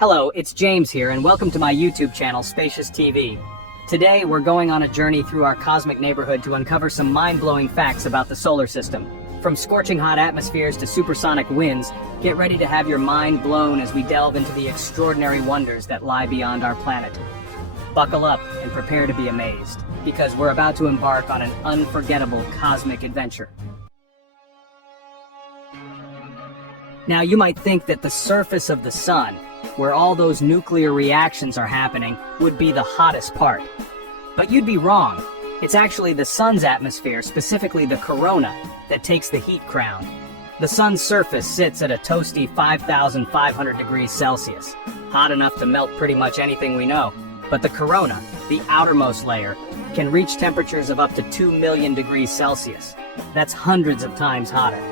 Hello, it's James here, and welcome to my YouTube channel, Spacious TV. Today, we're going on a journey through our cosmic neighborhood to uncover some mind-blowing facts about the solar system. From scorching hot atmospheres to supersonic winds, get ready to have your mind blown as we delve into the extraordinary wonders that lie beyond our planet. Buckle up and prepare to be amazed, because we're about to embark on an unforgettable cosmic adventure. Now, you might think that the surface of the sun, where all those nuclear reactions are happening, would be the hottest part. But you'd be wrong. It's actually the sun's atmosphere, specifically the corona, that takes the heat crown. The sun's surface sits at a toasty 5,500 degrees Celsius, hot enough to melt pretty much anything we know. But the corona, the outermost layer, can reach temperatures of up to 2 million degrees Celsius. That's hundreds of times hotter.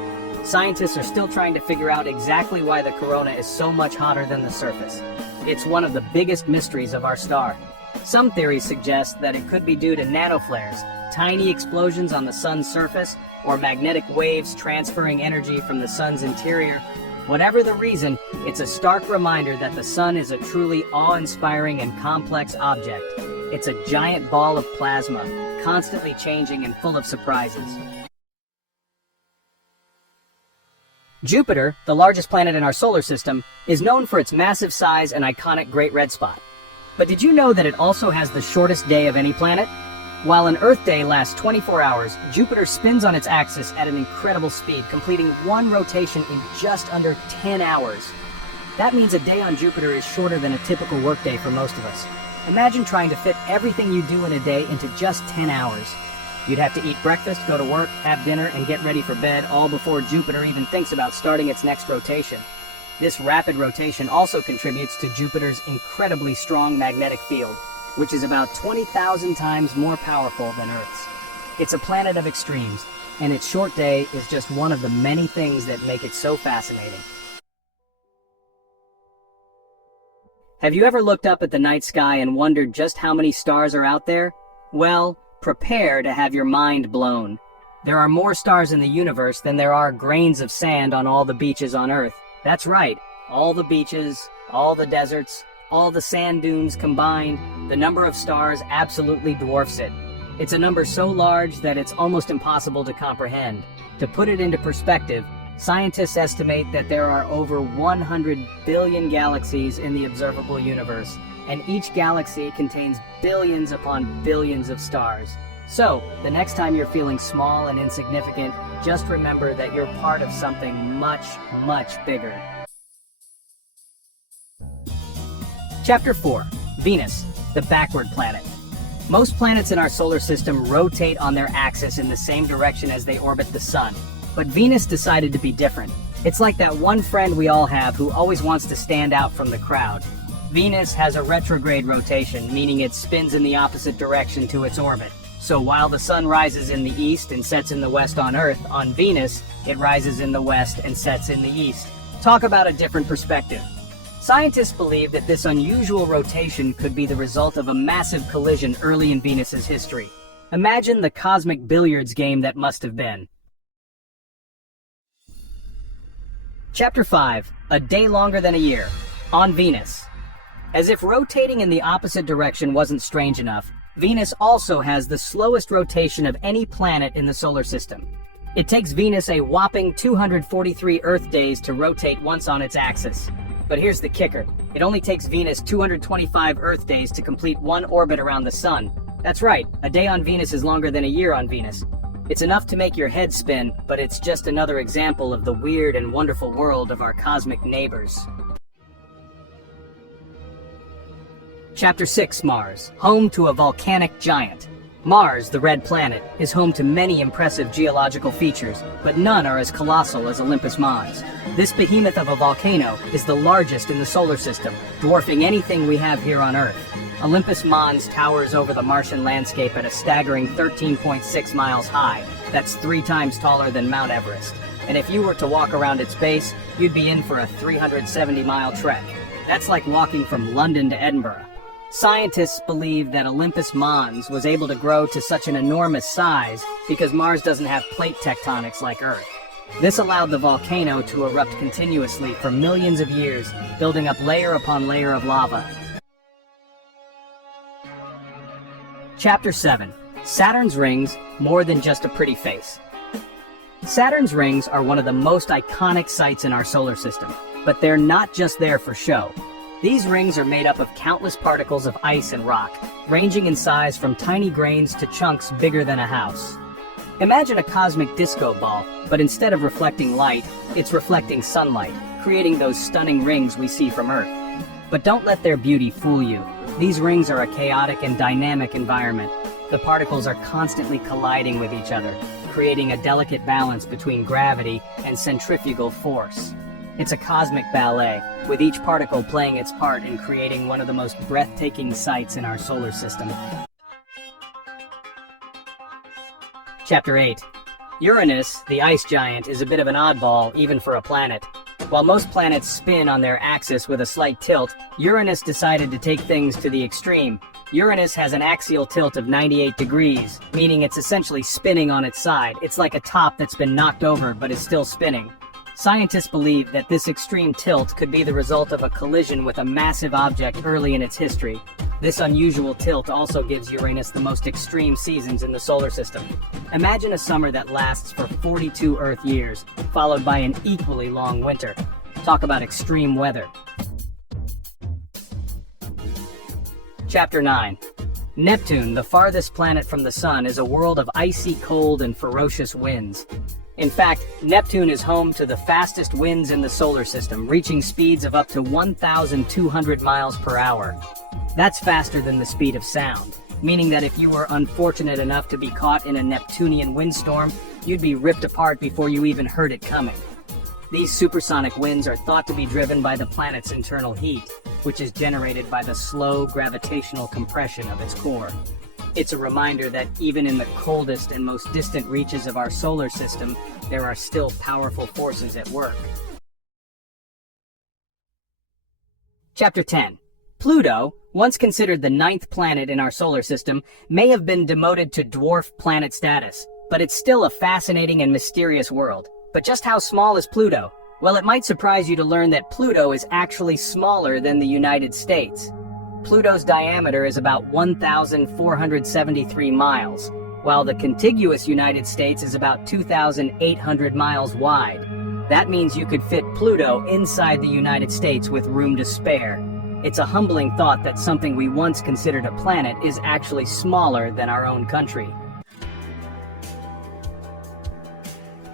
Scientists are still trying to figure out exactly why the corona is so much hotter than the surface. It's one of the biggest mysteries of our star. Some theories suggest that it could be due to nanoflares, tiny explosions on the sun's surface, or magnetic waves transferring energy from the sun's interior. Whatever the reason, it's a stark reminder that the sun is a truly awe-inspiring and complex object. It's a giant ball of plasma, constantly changing and full of surprises. Jupiter, the largest planet in our solar system, is known for its massive size and iconic Great Red Spot. But did you know that it also has the shortest day of any planet? While an Earth day lasts 24 hours, Jupiter spins on its axis at an incredible speed, completing one rotation in just under 10 hours. That means a day on Jupiter is shorter than a typical workday for most of us. Imagine trying to fit everything you do in a day into just 10 hours. You'd have to eat breakfast, go to work, have dinner, and get ready for bed all before Jupiter even thinks about starting its next rotation. This rapid rotation also contributes to Jupiter's incredibly strong magnetic field, which is about 20,000 times more powerful than Earth's. It's a planet of extremes, and its short day is just one of the many things that make it so fascinating. Have you ever looked up at the night sky and wondered just how many stars are out there? Well, prepare to have your mind blown. There are more stars in the universe than there are grains of sand on all the beaches on Earth. That's right, all the beaches, all the deserts, all the sand dunes combined, the number of stars absolutely dwarfs it. It's a number so large that it's almost impossible to comprehend. To put it into perspective, scientists estimate that there are over 100 billion galaxies in the observable universe, and each galaxy contains billions upon billions of stars. So, the next time you're feeling small and insignificant, just remember that you're part of something much, much bigger. Chapter 4. Venus, the backward planet. Most planets in our solar system rotate on their axis in the same direction as they orbit the sun. But Venus decided to be different. It's like that one friend we all have who always wants to stand out from the crowd. Venus has a retrograde rotation, meaning it spins in the opposite direction to its orbit. So while the sun rises in the east and sets in the west on Earth, on Venus, it rises in the west and sets in the east. Talk about a different perspective. Scientists believe that this unusual rotation could be the result of a massive collision early in Venus's history. Imagine the cosmic billiards game that must have been. Chapter 5. A day longer than a year. On Venus. As if rotating in the opposite direction wasn't strange enough, Venus also has the slowest rotation of any planet in the solar system. It takes Venus a whopping 243 Earth days to rotate once on its axis. But here's the kicker. It only takes Venus 225 Earth days to complete one orbit around the sun. That's right, a day on Venus is longer than a year on Venus. It's enough to make your head spin, but it's just another example of the weird and wonderful world of our cosmic neighbors. Chapter 6. Mars, home to a volcanic giant. Mars, the red planet, is home to many impressive geological features, but none are as colossal as Olympus Mons. This behemoth of a volcano is the largest in the solar system, dwarfing anything we have here on Earth. Olympus Mons towers over the Martian landscape at a staggering 13.6 miles high. That's 3 times taller than Mount Everest. And if you were to walk around its base, you'd be in for a 370-mile trek. That's like walking from London to Edinburgh. Scientists believe that Olympus Mons was able to grow to such an enormous size because Mars doesn't have plate tectonics like Earth. This allowed the volcano to erupt continuously for millions of years, building up layer upon layer of lava. Chapter 7. Saturn's rings, more than just a pretty face. Saturn's rings are one of the most iconic sights in our solar system, but they're not just there for show. These rings are made up of countless particles of ice and rock, ranging in size from tiny grains to chunks bigger than a house. Imagine a cosmic disco ball, but instead of reflecting light, it's reflecting sunlight, creating those stunning rings we see from Earth. But don't let their beauty fool you. These rings are a chaotic and dynamic environment. The particles are constantly colliding with each other, creating a delicate balance between gravity and centrifugal force. It's a cosmic ballet, with each particle playing its part in creating one of the most breathtaking sights in our solar system. Chapter 8. Uranus, the ice giant, is a bit of an oddball even for a planet. While most planets spin on their axis with a slight tilt, Uranus decided to take things to the extreme. Uranus has an axial tilt of 98 degrees, meaning it's essentially spinning on its side. It's like a top that's been knocked over but is still spinning. Scientists believe that this extreme tilt could be the result of a collision with a massive object early in its history. This unusual tilt also gives Uranus the most extreme seasons in the solar system. Imagine a summer that lasts for 42 Earth years, followed by an equally long winter. Talk about extreme weather. Chapter 9. Neptune, the farthest planet from the Sun, is a world of icy cold and ferocious winds. In fact, Neptune is home to the fastest winds in the solar system, reaching speeds of up to 1,200 miles per hour. That's faster than the speed of sound, meaning that if you were unfortunate enough to be caught in a Neptunian windstorm, you'd be ripped apart before you even heard it coming. These supersonic winds are thought to be driven by the planet's internal heat, which is generated by the slow gravitational compression of its core. It's a reminder that even in the coldest and most distant reaches of our solar system, there are still powerful forces at work. Chapter 10. Pluto, once considered the 9th planet in our solar system, may have been demoted to dwarf planet status, but it's still a fascinating and mysterious world. But just how small is Pluto? Well, it might surprise you to learn that Pluto is actually smaller than the United States. Pluto's diameter is about 1,473 miles, while the contiguous United States is about 2,800 miles wide. That means you could fit Pluto inside the United States with room to spare. It's a humbling thought that something we once considered a planet is actually smaller than our own country.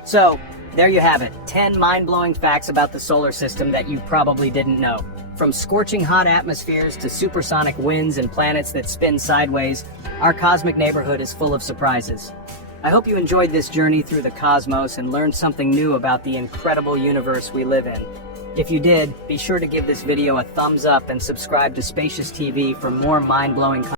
So, there you have it, 10 mind-blowing facts about the solar system that you probably didn't know. From scorching hot atmospheres to supersonic winds and planets that spin sideways, our cosmic neighborhood is full of surprises. I hope you enjoyed this journey through the cosmos and learned something new about the incredible universe we live in. If you did, be sure to give this video a thumbs up and subscribe to Spacious TV for more mind-blowing content.